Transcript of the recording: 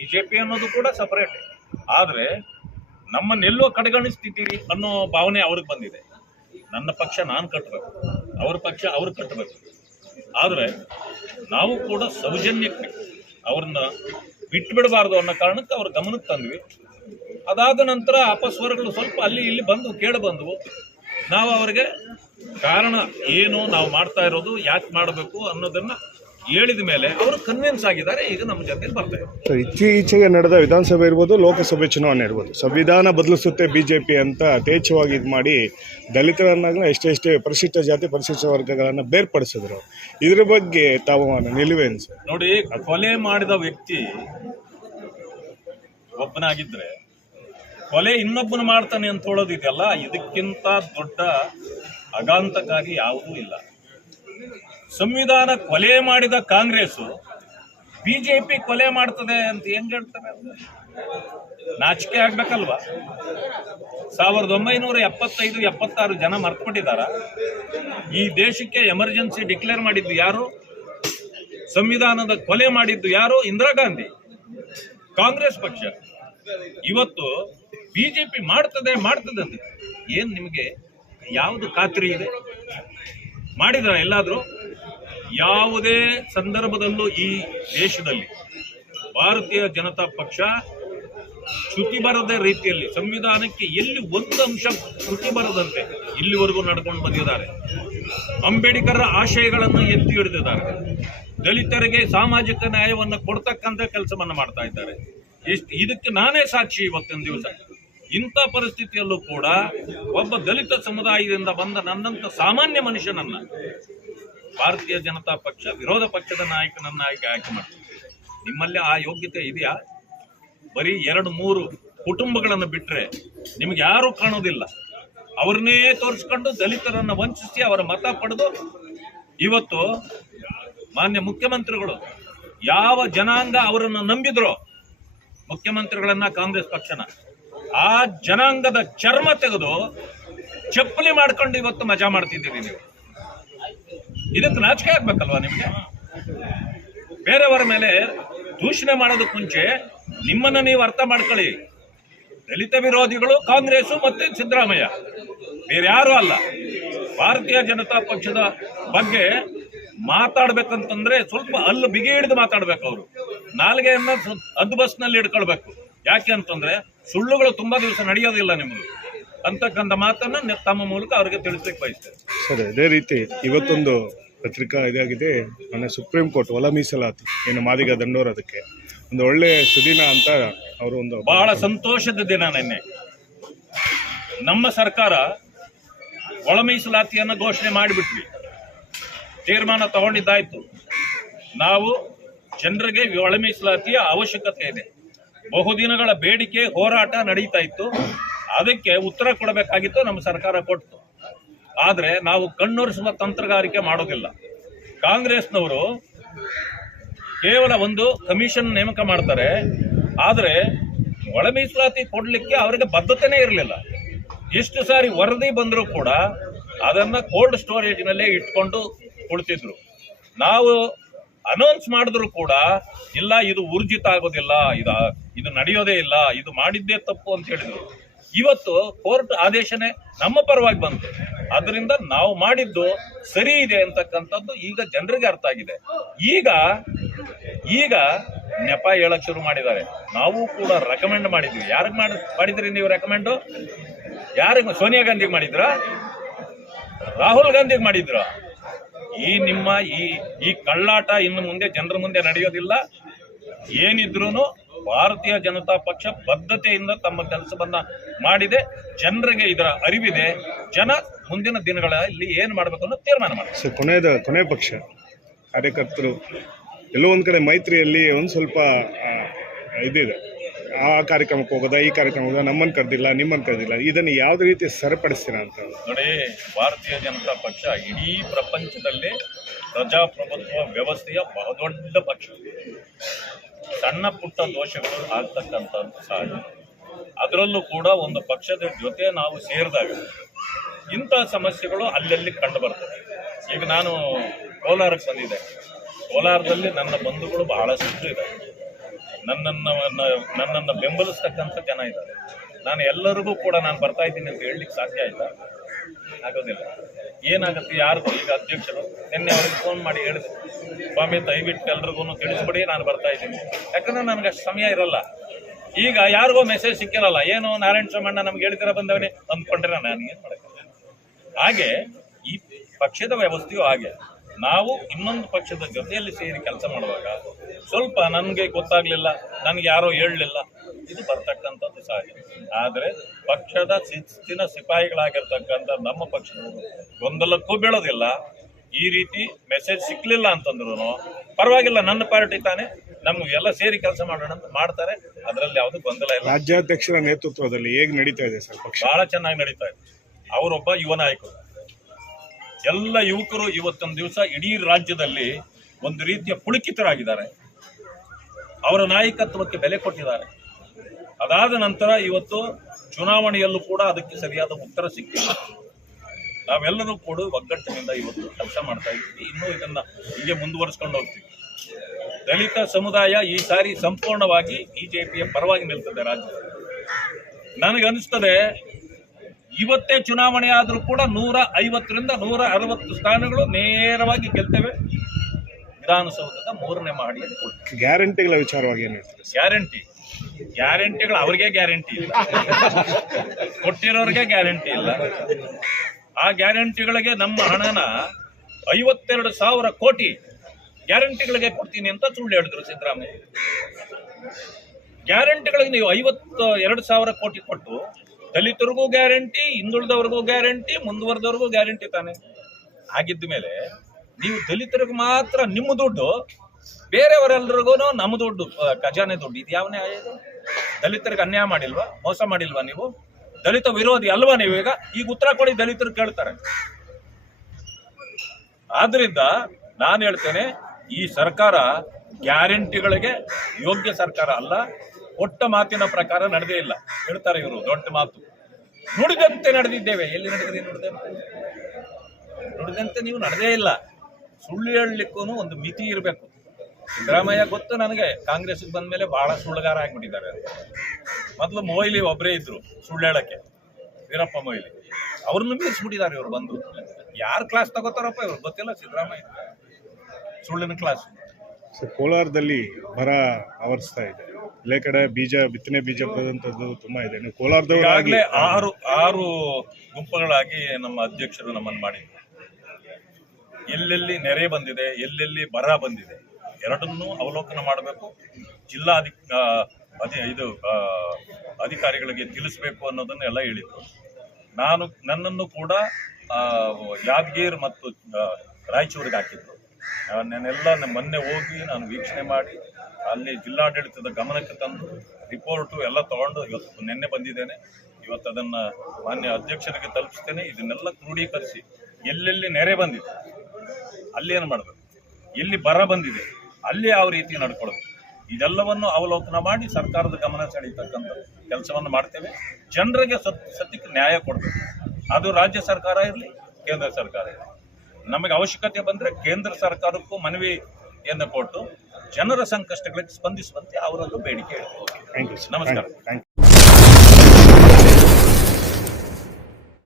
BJP ಅನ್ನೋದು ಕೂಡ separate ಆದರೆ ನಮ್ಮನ್ನೆಲ್ಲೋ ಕಡೆಗಣಿಸ್ತಿದ್ದೀರಿ ಅನ್ನೋ ಭಾವನೆ ಅವ್ರಿಗೆ ಬಂದಿದೆ. ನನ್ನ ಪಕ್ಷ ನಾನು ಕಟ್ಟಬೇಕು ಅವ್ರ ಪಕ್ಷ ಅವ್ರು ಕಟ್ಟಬೇಕು ಆದರೆ ನಾವು ಕೂಡ ಸೌಜನ್ಯಕ್ಕೆ ಅವ್ರನ್ನ ಬಿಟ್ಟು ಬಿಡಬಾರ್ದು ಅನ್ನೋ ಕಾರಣಕ್ಕೆ ಅವ್ರ ಗಮನಕ್ಕೆ ತಂದ್ವಿ. ಅದಾದ ನಂತರ ಅಪಸ್ವರಗಳು ಸ್ವಲ್ಪ ಅಲ್ಲಿ ಇಲ್ಲಿ ಬಂದು ಕೇಳಿ ಬಂದವು. ನಾವು ಅವರಿಗೆ ಕಾರಣ ಏನು, ನಾವು ಮಾಡ್ತಾ ಇರೋದು ಯಾಕೆ ಮಾಡಬೇಕು ಅನ್ನೋದನ್ನ ಹೇಳಿದ ಮೇಲೆ ಅವರು ಕನ್ವಿನ್ಸ್ ಆಗಿದ್ದಾರೆ ಈಗ ನಮ್ಮ ಜೊತೆಲಿ ಬರ್ತಾ ಇದ್ದಾರೆ ಸೊ ಇತ್ತೀಚೆಗೆ ನಡೆದ ವಿಧಾನಸಭೆ ಇರ್ಬೋದು ಲೋಕಸಭೆ ಚುನಾವಣೆ ಇರ್ಬೋದು. ಸಂವಿಧಾನ ಬದಲಿಸುತ್ತೆ ಬಿಜೆಪಿ ಅಂತ ಯಥೇಚ್ಛವಾಗಿ ಇದು ಮಾಡಿ ದಲಿತರನ್ನಾಗಲಿ ಎಷ್ಟೆಷ್ಟೇ ಪರಿಶಿಷ್ಟ ಜಾತಿ ಪರಿಶಿಷ್ಟ ವರ್ಗಗಳನ್ನು ಬೇರ್ಪಡಿಸಿದ್ರು. ಇದ್ರ ಬಗ್ಗೆ ತಾವು ನಿಲುವೇನು ಸರ್? ನೋಡಿ ಕೊಲೆ ಮಾಡಿದ ವ್ಯಕ್ತಿ ಒಬ್ಬನಾಗಿದ್ರೆ ಕೊಲೆ ಇನ್ನೊಬ್ಬನ ಮಾಡ್ತಾನೆ ಅಂತ ಹೇಳೋದಿದೆಯಲ್ಲ ಇದಕ್ಕಿಂತ ದೊಡ್ಡ ಅಗಾಂತಕಾರಿ ಯಾವುದೂ ಇಲ್ಲ. ಸಂವಿಧಾನ ಕೊಲೆ ಮಾಡಿದ ಕಾಂಗ್ರೆಸ್ ಬಿಜೆಪಿ ಕೊಲೆ ಮಾಡ್ತದೆ ಅಂತ ಹೆಂಗ್ ಹೇಳ್ತಾರೆ ನಾಚಿಕೆ ಆಗ್ಬೇಕಲ್ವಾ? ಸಾವಿರದ ಒಂಬೈನೂರ ಎಪ್ಪತ್ತೈದು, ಎಪ್ಪತ್ತಾರು ಜನ ಮರ್ತ್ಬಿಟ್ಟಿದಾರ ಈ ದೇಶಕ್ಕೆ ಎಮರ್ಜೆನ್ಸಿ ಡಿಕ್ಲೇರ್ ಮಾಡಿದ್ದು ಯಾರು? ಸಂವಿಧಾನದ ಕೊಲೆ ಮಾಡಿದ್ದು ಯಾರು? ಇಂದಿರಾ ಗಾಂಧಿ. ಕಾಂಗ್ರೆಸ್ ಪಕ್ಷ. ಇವತ್ತು ಬಿಜೆಪಿ ಮಾಡ್ತದೆ ಮಾಡ್ತದೆ ಅಂತ. ಏನ್ ನಿಮಗೆ ಯಾವುದು ಖಾತ್ರಿ ಇದೆ? ಮಾಡಿದ್ರ ಎಲ್ಲಾದ್ರೂ? ಯಾವುದೇ ಸಂದರ್ಭದಲ್ಲೂ ಈ ದೇಶದಲ್ಲಿ ಭಾರತೀಯ ಜನತಾ ಪಕ್ಷ ಶ್ರುತಿ ಬರದ ರೀತಿಯಲ್ಲಿ ಸಂವಿಧಾನಕ್ಕೆ ಎಲ್ಲಿ ಒಂದು ಅಂಶ ಚ್ಯುತಿ ಬರದಂತೆ ಇಲ್ಲಿವರೆಗೂ ನಡ್ಕೊಂಡು ಬಂದಿದ್ದಾರೆ. ಅಂಬೇಡ್ಕರ್ ಆಶಯಗಳನ್ನು ಎತ್ತಿ ಹಿಡಿದಿದ್ದಾರೆ. ದಲಿತರಿಗೆ ಸಾಮಾಜಿಕ ನ್ಯಾಯವನ್ನು ಕೊಡ್ತಕ್ಕಂಥ ಕೆಲಸವನ್ನು ಮಾಡ್ತಾ ಇದ್ದಾರೆ. ಎಷ್ಟು ಇದಕ್ಕೆ ನಾನೇ ಸಾಕ್ಷಿ ಇವತ್ತಿನ ದಿವಸ. ಇಂಥ ಪರಿಸ್ಥಿತಿಯಲ್ಲೂ ಕೂಡ ಒಬ್ಬ ದಲಿತ ಸಮುದಾಯದಿಂದ ಬಂದ ನನ್ನಂಥ ಸಾಮಾನ್ಯ ಮನುಷ್ಯನನ್ನ ಭಾರತೀಯ ಜನತಾ ಪಕ್ಷ, ವಿರೋಧ ಪಕ್ಷದ ನಾಯಕನನ್ನ ಆಯ್ಕೆ ಆಯ್ಕೆ ಮಾಡ್ತೀವಿ ನಿಮ್ಮಲ್ಲಿ ಆ ಯೋಗ್ಯತೆ ಇದೆಯಾ? ಬರೀ ಎರಡು, ಮೂರು ಕುಟುಂಬಗಳನ್ನು ಬಿಟ್ರೆ ನಿಮ್ಗೆ ಯಾರು ಕಾಣೋದಿಲ್ಲ. ಅವ್ರನ್ನೇ ತೋರಿಸ್ಕೊಂಡು ದಲಿತರನ್ನ ವಂಚಿಸಿ ಅವರ ಮತ ಪಡೆದು ಇವತ್ತು ಮಾನ್ಯ ಮುಖ್ಯಮಂತ್ರಿಗಳು ಯಾವ ಜನಾಂಗ ಅವರನ್ನು ನಂಬಿದ್ರು ಮುಖ್ಯಮಂತ್ರಿಗಳನ್ನ ಕಾಂಗ್ರೆಸ್ ಪಕ್ಷನ, ಆ ಜನಾಂಗದ ಚರ್ಮ ತೆಗೆದು ಚಪ್ಪಲಿ ಮಾಡ್ಕೊಂಡು ಇವತ್ತು ಮಜಾ ಮಾಡ್ತಿದ್ದೀರಿ ನೀವು. ಇದಕ್ಕೆ ನಾಚಿಕೆ ಆಗ್ಬೇಕಲ್ವಾ ನಿಮಗೆ? ಬೇರೆಯವರ ಮೇಲೆ ದೂಷಣೆ ಮಾಡೋದಕ್ಕೆ ಮುಂಚೆ ನಿಮ್ಮನ್ನ ನೀವು ಅರ್ಥ ಮಾಡ್ಕೊಳ್ಳಿ. ದಲಿತ ವಿರೋಧಿಗಳು ಕಾಂಗ್ರೆಸ್ ಮತ್ತೆ ಸಿದ್ದರಾಮಯ್ಯ. ಬೇರೆ ಯಾರು ಅಲ್ಲ. ಭಾರತೀಯ ಜನತಾ ಪಕ್ಷದ ಬಗ್ಗೆ ಮಾತಾಡ್ಬೇಕಂತಂದ್ರೆ ಸ್ವಲ್ಪ ಅಲ್ಲಿ ಬಿಗಿ ಹಿಡಿದು ಮಾತಾಡ್ಬೇಕು ಅವರು. ನಾಲ್ಗೆಯನ್ನ ಅದ್ದು ಬಸ್ನಲ್ಲಿ ಇಟ್ಕೊಳ್ಬೇಕು ಯಾಕೆ ಅಂತಂದ್ರೆ ಸುಳ್ಳುಗಳು ತುಂಬಾ ದಿವಸ ನಡೆಯೋದಿಲ್ಲ ನಿಮಗೆ. ಅಂತಕ್ಕಂಥ ಮಾತನ್ನ ತಮ್ಮ ಮೂಲಕ ಅವರಿಗೆ ತಿಳಿಸ್ಲಿಕ್ಕೆ ಬಯಸ್ತೇನೆ ಸರಿ ಅದೇ ರೀತಿ ಇವತ್ತೊಂದು ಪತ್ರಿಕಾ ಇದಾಗಿದೆ. ಮೊನ್ನೆ ಸುಪ್ರೀಂ ಕೋರ್ಟ್ ಒಲ ಮೀಸಲಾತಿ ಏನು ಮಾದಿಗ ದಂಡೋರು ಅದಕ್ಕೆ. ಒಂದು ಒಳ್ಳೆ ಸುದಿನ ಅಂತ ಅವರು ಒಂದು ಬಹಳ ಸಂತೋಷದ ದಿನ ನಿನ್ನೆ. ನಮ್ಮ ಸರ್ಕಾರ ಒಳ ಮೀಸಲಾತಿಯನ್ನು ಘೋಷಣೆ ಮಾಡಿಬಿಟ್ವಿ. ತೀರ್ಮಾನ ತಗೊಂಡಿದ್ದಾಯ್ತು. ನಾವು ಜನರಿಗೆ ಒಳ ಮೀಸಲಾತಿಯ ಅವಶ್ಯಕತೆ ಇದೆ. ಬಹುದಿನಗಳ ಬೇಡಿಕೆ ಹೋರಾಟ ನಡೀತಾ ಇತ್ತು. ಅದಕ್ಕೆ ಉತ್ತರ ಕೊಡಬೇಕಾಗಿತ್ತು ನಮ್ಮ ಸರ್ಕಾರ ಕೊಟ್ಟು ಆದರೆ ನಾವು ಕಣ್ಣೊರೆಸುವ ತಂತ್ರಗಾರಿಕೆ ಮಾಡೋದಿಲ್ಲ. ಕಾಂಗ್ರೆಸ್ನವರು ಕೇವಲ ಒಂದು ಕಮಿಷನ್ ನೇಮಕ ಮಾಡ್ತಾರೆ. ಆದರೆ ಒಳ ಮೀಸಲಾತಿ ಕೊಡ್ಲಿಕ್ಕೆ ಅವರಿಗೆ ಬದ್ಧತೆನೇ ಇರಲಿಲ್ಲ. ಎಷ್ಟು ಸಾರಿ ವರದಿ ಬಂದರೂ ಕೂಡ ಅದನ್ನ ಕೋಲ್ಡ್ ಸ್ಟೋರೇಜ್ನಲ್ಲೇ ಇಟ್ಕೊಂಡು ಕುಳಿತಿದ್ರು. ನಾವು ಅನೌನ್ಸ್ ಮಾಡಿದ್ರು ಕೂಡ, ಇಲ್ಲ, ಇದು ಊರ್ಜಿತ ಆಗೋದಿಲ್ಲ, ಇದು ಇದು ನಡೆಯೋದೇ ಇಲ್ಲ, ಇದು ಮಾಡಿದ್ದೇ ತಪ್ಪು ಅಂತ ಹೇಳಿದ್ರು. ಇವತ್ತು ಕೋರ್ಟ್ ಆದೇಶನೇ ನಮ್ಮ ಪರವಾಗಿ ಬಂತು. ಅದರಿಂದ ನಾವು ಮಾಡಿದ್ದು ಸರಿ ಇದೆ ಅಂತಕ್ಕಂಥದ್ದು ಈಗ ಜನರಿಗೆ ಅರ್ಥ ಆಗಿದೆ. ಈಗ ಈಗ ನೆಪ ಹೇಳಕ್ ಶುರು ಮಾಡಿದ್ದಾರೆ. ನಾವು ಕೂಡ ರೆಕಮೆಂಡ್ ಮಾಡಿದ್ವಿ. ಯಾರಿಗೆ ಮಾಡಿ, ಮಾಡಿದ್ರಿ ನೀವು ರೆಕಮೆಂಡು ಯಾರಿಗೆ ಸೋನಿಯಾ ಗಾಂಧಿಗೆ ಮಾಡಿದ್ರ? ರಾಹುಲ್ ಗಾಂಧಿಗೆ ಮಾಡಿದ್ರ? ಈ ನಿಮ್ಮ ಈ ಈ ಕಳ್ಳಾಟ ಇನ್ನು ಮುಂದೆ ಜನರ ಮುಂದೆ ನಡೆಯೋದಿಲ್ಲ. ಏನಿದ್ರು ಭಾರತೀಯ ಜನತಾ ಪಕ್ಷ ಬದ್ಧತೆಯಿಂದ ತಮ್ಮ ಕೆಲಸವನ್ನ ಮಾಡಿದೆ. ಜನರಿಗೆ ಇದರ ಅರಿವಿದೆ. ಜನ ಮುಂದಿನ ದಿನಗಳಲ್ಲಿ ಏನು ಮಾಡ್ಬೇಕು ಅನ್ನೋ ತೀರ್ಮಾನ ಮಾಡಿ ಸೊ ಕೊನೆಯದ ಕೊನೆ ಪಕ್ಷ. ಕಾರ್ಯಕರ್ತರು ಎಲ್ಲೋ ಒಂದು ಕಡೆ ಮೈತ್ರಿಯಲ್ಲಿ ಒಂದು ಸ್ವಲ್ಪ ಇದಿದೆ. ಆ ಕಾರ್ಯಕ್ರಮಕ್ಕೆ ಹೋಗೋದ ಈ ಕಾರ್ಯಕ್ರಮ ಹೋಗೋದ ನಮ್ಮನ್ನು ಕರೆದಿಲ್ಲ ನಿಮ್ಮನ್ನು ಕರೆದಿಲ್ಲ ಇದನ್ನು ಯಾವುದೇ ರೀತಿ ಸರಿಪಡಿಸ್ತೀರಾ ಅಂತ. ನೋಡಿ ಭಾರತೀಯ ಜನತಾ ಪಕ್ಷ ಇಡೀ ಪ್ರಪಂಚದಲ್ಲಿ ಪ್ರಜಾಪ್ರಭುತ್ವ ವ್ಯವಸ್ಥೆಯ ಬಹುದೊಡ್ಡ ಪಕ್ಷ. ಸಣ್ಣ ಪುಟ್ಟ ದೋಷಗಳು ಆಗ್ತಕ್ಕಂಥ ಸಹಜ ಅದರಲ್ಲೂ ಕೂಡ ಒಂದು ಪಕ್ಷದ ಜೊತೆ ನಾವು ಸೇರಿದಾಗ ಇಂಥ ಸಮಸ್ಯೆಗಳು ಅಲ್ಲಲ್ಲಿ ಕಂಡು ಬರ್ತವೆ ಈಗ ನಾನು ಕೋಲಾರಕ್ಕೆ ಬಂದಿದ್ದೆ. ಕೋಲಾರದಲ್ಲಿ ನನ್ನ ಬಂಧುಗಳು ಬಹಳಷ್ಟು ಇದ್ದಾರೆ. ನನ್ನನ್ನು ನನ್ನನ್ನು ಬೆಂಬಲಿಸ್ತಕ್ಕಂಥ ಜನ ಇದ್ದಾರೆ. ನಾನು ಎಲ್ಲರಿಗೂ ಕೂಡ ನಾನು ಬರ್ತಾ ಇದ್ದೀನಿ ಅಂತ ಹೇಳಲಿಕ್ಕೆ ಸಾಧ್ಯ ಆಯ್ತಾ? ಆಗೋದಿಲ್ಲ. ಏನಾಗುತ್ತೆ ಯಾರು ಈಗ ಅಧ್ಯಕ್ಷರು, ನಿನ್ನೆ ಅವ್ರಿಗೆ ಫೋನ್ ಮಾಡಿ ಹೇಳಿದೆ ಸ್ವಾಮಿ, ದಯವಿಟ್ಟು ಎಲ್ರಿಗೂ ತಿಳಿಸ್ಬಿಡಿ, ನಾನು ಬರ್ತಾ ಇದ್ದೀನಿ. ಯಾಕಂದ್ರೆ ನನಗೆ ಅಷ್ಟು ಸಮಯ ಇರಲ್ಲ. ಈಗ ಯಾರಿಗೋ ಮೆಸೇಜ್ ಸಿಕ್ಕಿರಲ್ಲ. ಏನು ನಾರಾಯಣ ಸೋಮಣ್ಣ ನಮ್ಗೆ ಹೇಳ್ತೀರ ಬಂದವನೇ? ಅಂದ್ಕೊಂಡ್ರೆ ನಾನು ಏನು ಮಾಡೋಕ್ಕೆ ಹಾಗೆ ಈ ಪಕ್ಷದ ವ್ಯವಸ್ಥೆಯು ಹಾಗೆ. ನಾವು ಇನ್ನೊಂದು ಪಕ್ಷದ ಜೊತೆಯಲ್ಲಿ ಸೇರಿ ಕೆಲಸ ಮಾಡುವಾಗ ಸ್ವಲ್ಪ ನನಗೆ ಗೊತ್ತಾಗ್ಲಿಲ್ಲ ನನಗೆ ಯಾರೋ ಹೇಳಲಿಲ್ಲ ಇದು ಬರ್ತಕ್ಕಂಥದ್ದು ಸಹಜ ಆದರೆ ಪಕ್ಷದ ಶಿಸ್ತಿನ ಸಿಪಾಯಿಗಳಾಗಿರ್ತಕ್ಕಂಥ ನಮ್ಮ ಪಕ್ಷದವರು ಗೊಂದಲಕ್ಕೂ ಬೀಳೋದಿಲ್ಲ. ಈ ರೀತಿ ಮೆಸೇಜ್ ಸಿಕ್ಕಲಿಲ್ಲ ಅಂತಂದ್ರೂ ಪರವಾಗಿಲ್ಲ ನನ್ನ ಪಾರ್ಟಿ ತಾನೆ. ನಮ್ಗೆ ಎಲ್ಲ ಸೇರಿ ಕೆಲಸ ಮಾಡೋಣ ಅಂತ ಮಾಡ್ತಾರೆ. ಅದರಲ್ಲಿ ಯಾವುದು ಗೊಂದಲ ಇಲ್ಲ. ರಾಜ್ಯಾಧ್ಯಕ್ಷರ ನೇತೃತ್ವದಲ್ಲಿ ಹೇಗೆ ನಡೀತಾ ಇದೆ ಸರ್ ಪಕ್ಷ? ಬಹಳ ಚೆನ್ನಾಗಿ ನಡೀತಾ ಇದೆ. ಅವರೊಬ್ಬ ಯುವ ನಾಯಕರು. ಎಲ್ಲ ಯುವಕರು ಇವತ್ತೊಂದು ದಿವಸ ಇಡೀ ರಾಜ್ಯದಲ್ಲಿ ಒಂದು ರೀತಿಯ ಪುಳಕಿತರಾಗಿದ್ದಾರೆ. ಅವರ ನಾಯಕತ್ವಕ್ಕೆ ಬೆಲೆ ಕೊಟ್ಟಿದ್ದಾರೆ. ಅದಾದ ನಂತರ ಇವತ್ತು ಚುನಾವಣೆಯಲ್ಲೂ ಕೂಡ ಅದಕ್ಕೆ ಸರಿಯಾದ ಉತ್ತರ ಸಿಕ್ಕಿಲ್ಲ. ನಾವೆಲ್ಲರೂ ಕೂಡ ಒಗ್ಗಟ್ಟಿನಿಂದ ಇವತ್ತು ಕೆಲಸ ಮಾಡ್ತಾ ಇದ್ದೀವಿ. ಇನ್ನೂ ಇದನ್ನ ಹೀಗೆ ಮುಂದುವರಿಸ್ಕೊಂಡು ಹೋಗ್ತೀವಿ. ದಲಿತ ಸಮುದಾಯ ಈ ಸಾರಿ ಸಂಪೂರ್ಣವಾಗಿ ಬಿಜೆಪಿಯ ಪರವಾಗಿ ನಿಲ್ತದೆ ರಾಜ್ಯದಲ್ಲಿ ನನಗನ್ನಿಸ್ತದೆ ಇವತ್ತೇ ಚುನಾವಣೆ ಆದರೂ ಕೂಡ ನೂರ ಐವತ್ತರಿಂದ ನೂರ ಅರವತ್ತು ಸ್ಥಾನಗಳು ನೇರವಾಗಿ ಗೆಲ್ತೇವೆ. ವಿಧಾನಸೌಧದ ಮೂರನೇ ಮಹಡಿಯಲ್ಲಿ ಗ್ಯಾರಂಟಿಗಳ ವಿಚಾರವಾಗಿ ಏನು ಗ್ಯಾರಂಟಿ. ಗ್ಯಾರಂಟಿಗಳು ಅವ್ರಿಗೆ ಗ್ಯಾರಂಟಿ ಇಲ್ಲ. ಕೊಟ್ಟಿರೋರಿಗೆ ಗ್ಯಾರಂಟಿ ಇಲ್ಲ. ಆ ಗ್ಯಾರಂಟಿಗಳಿಗೆ ನಮ್ಮ ಹಣನ ಐವತ್ತೆರಡು ಸಾವಿರ ಕೋಟಿ ಗ್ಯಾರಂಟಿಗಳಿಗೆ ಕೊಡ್ತೀನಿ ಅಂತ ಸುಳ್ಳು ಹೇಳಿದ್ರು ಸಿದ್ದರಾಮಯ್ಯ. ಗ್ಯಾರಂಟಿಗಳಿಗೆ ನೀವು ಐವತ್ತು ಎರಡು ಸಾವಿರ ಕೋಟಿ ಕೊಟ್ಟು ದಲಿತರಿಗೂ ಗ್ಯಾರಂಟಿ, ಹಿಂದುಳಿದವ್ರಿಗೂ ಗ್ಯಾರಂಟಿ, ಮುಂದುವರೆದವ್ರಿಗೂ ಗ್ಯಾರಂಟಿ ತಾನೆ. ಆಗಿದ್ದ ಮೇಲೆ ನೀವು ದಲಿತರಿಗೆ ಮಾತ್ರ ನಿಮ್ಮ ದುಡ್ಡು, ಬೇರೆಯವರೆಲ್ರಿಗೂ ನಮ್ಮ ದುಡ್ಡು ಖಜಾನೆ ದುಡ್ಡು. ಇದು ಯಾವನೇ ನ್ಯಾಯ ದಲಿತರಿಗೆ ಅನ್ಯಾಯ ಮಾಡಿಲ್ವಾ? ಮೋಸ ಮಾಡಿಲ್ವಾ ನೀವು? ದಲಿತ ವಿರೋಧಿ ಅಲ್ವಾ ನೀವು ಈಗ? ಈಗ ಉತ್ತರ ಕೊಡಿ ದಲಿತರು ಕೇಳ್ತಾರೆ. ಆದ್ರಿಂದ ನಾನು ಹೇಳ್ತೇನೆ, ಈ ಸರ್ಕಾರ ಗ್ಯಾರಂಟಿಗಳಿಗೆ ಯೋಗ್ಯ ಸರ್ಕಾರ ಅಲ್ಲ. ಕೊಟ್ಟ ಮಾತಿನ ಪ್ರಕಾರ ನಡೆದೇ ಇಲ್ಲ. ಹೇಳ್ತಾರೆ ಇವರು, ದೊಡ್ಡ ಮಾತು. ನುಡಿದಂತೆ ನಡೆದಿದ್ದೇವೆ. ಎಲ್ಲಿ ನಡೆದಿದೆ ನುಡಿದಂತೆ? ನುಡಿದಂತೆ ನೀವು ನಡೆದೇ ಇಲ್ಲ. ಸುಳ್ಳು ಹೇಳಲಿಕ್ಕೂ ಒಂದು ಮಿತಿ ಇರಬೇಕು. ಸಿದ್ದರಾಮಯ್ಯ ಗೊತ್ತು ನನಗೆ ಕಾಂಗ್ರೆಸ್ ಬಂದ ಮೇಲೆ ಬಹಳ ಸುಳ್ಳುಗಾರ ಆಗಿಬಿಟ್ಟಿದ್ದಾರೆ ಅಂತ. ಮೊದಲು ಮೊಯ್ಲಿ ಒಬ್ಬರೇ ಇದ್ರು ಸುಳ್ಳು ಹೇಳಕ್ಕೆ, ವೀರಪ್ಪ ಮೊಯ್ಲಿ. ಅವ್ರನ್ನು ಮೀರಿಸ್ಬಿಟ್ಟಿದ್ದಾರೆ ಇವರು ಬಂದು. ಯಾರು ಕ್ಲಾಸ್ ತಗೋತಾರಪ್ಪ ಇವ್ರು? ಗೊತ್ತಿಲ್ಲ, ಸಿದ್ದರಾಮಯ್ಯ. ಸುಳ್ಳಿನ ಕ್ಲಾಸ್ ಕೋಲಾರದಲ್ಲಿ ಬರ ಆವರಿಸ್ತಾ ಇದೆ. ಇಲ್ಲೇ ಕಡೆ ಬೀಜ ಬಿತ್ತನೆ ಬೀಜ ಬರೋದಂಥದ್ದು ತುಂಬಾ ಇದೆ. ನೀವು ಕೋಲಾರದವರಾಗಿ ಈಗಾಗಲೇ ಆರು ಆರು ಗುಂಪುಗಳಾಗಿ ನಮ್ಮ ಅಧ್ಯಕ್ಷರು ನಮ್ಮನ್ನು ಮಾಡಿದ್ರು. ಎಲ್ಲೆಲ್ಲಿ ನೆರೆ ಬಂದಿದೆ ಎಲ್ಲೆಲ್ಲಿ ಬರ ಬಂದಿದೆ ಎರಡನ್ನೂ ಅವಲೋಕನ ಮಾಡಬೇಕು. ಜಿಲ್ಲಾ ಅಧಿ ಆ, ಅಧಿ ಇದು ಆ, ಅಧಿಕಾರಿಗಳಿಗೆ ತಿಳಿಸಬೇಕು ಅನ್ನೋದನ್ನ ಎಲ್ಲ ಹೇಳಿದ್ರು. ನಾನು ನನ್ನನ್ನು ಕೂಡ ಆ, ಯಾದಗಿರ್ ಮತ್ತು ಆ, ರಾಯಚೂರಿಗೆ ಹಾಕಿದ್ರು. ನಾನೆಲ್ಲ ಮೊನ್ನೆ ಹೋಗಿ ನಾನು ವೀಕ್ಷಣೆ ಮಾಡಿ ಅಲ್ಲಿ ಜಿಲ್ಲಾಡಳಿತದ ಗಮನಕ್ಕೆ ತಂದು ರಿಪೋರ್ಟು ಎಲ್ಲ ತಗೊಂಡು ಇವತ್ತು ನಿನ್ನೆ ಬಂದಿದ್ದೇನೆ. ಇವತ್ತು ಅದನ್ನ ಮಾನ್ಯ ಅಧ್ಯಕ್ಷರಿಗೆ ತಲುಪಿಸ್ತೇನೆ. ಇದನ್ನೆಲ್ಲ ಕ್ರೋಢೀಕರಿಸಿ ಎಲ್ಲೆಲ್ಲಿ ನೆರೆ ಬಂದಿದೆ, ಅಲ್ಲಿ ಏನು ಮಾಡಬೇಕು? ಎಲ್ಲಿ ಬರ ಬಂದಿದೆ, ಅಲ್ಲಿ ಯಾವ ರೀತಿ ನಡ್ಕೊಳ್ಬೇಕು? ಇದೆಲ್ಲವನ್ನು ಅವಲೋಕನ ಮಾಡಿ ಸರ್ಕಾರದ ಗಮನ ಸೆಳೀತಕ್ಕಂಥ ಕೆಲಸವನ್ನು ಮಾಡ್ತೇವೆ. ಜನರಿಗೆ ಸತ್, ಸತ್ಯಕ್ಕೆ ನ್ಯಾಯ ಕೊಡಬೇಕು. ಅದು ರಾಜ್ಯ ಸರ್ಕಾರ ಇರಲಿ, ಕೇಂದ್ರ ಸರ್ಕಾರ ಇರಲಿ. ನಮಗೆ ಅವಶ್ಯಕತೆ ಬಂದರೆ ಕೇಂದ್ರ ಸರ್ಕಾರಕ್ಕೂ ಮನವಿಯನ್ನು ಕೊಟ್ಟು ಜನರ ಸಂಕಷ್ಟಗಳಿಗೆ ಸ್ಪಂದಿಸುವಂತೆ ಅವರಲ್ಲೂ ಬೇಡಿಕೆ ನಮಸ್ಕಾರ.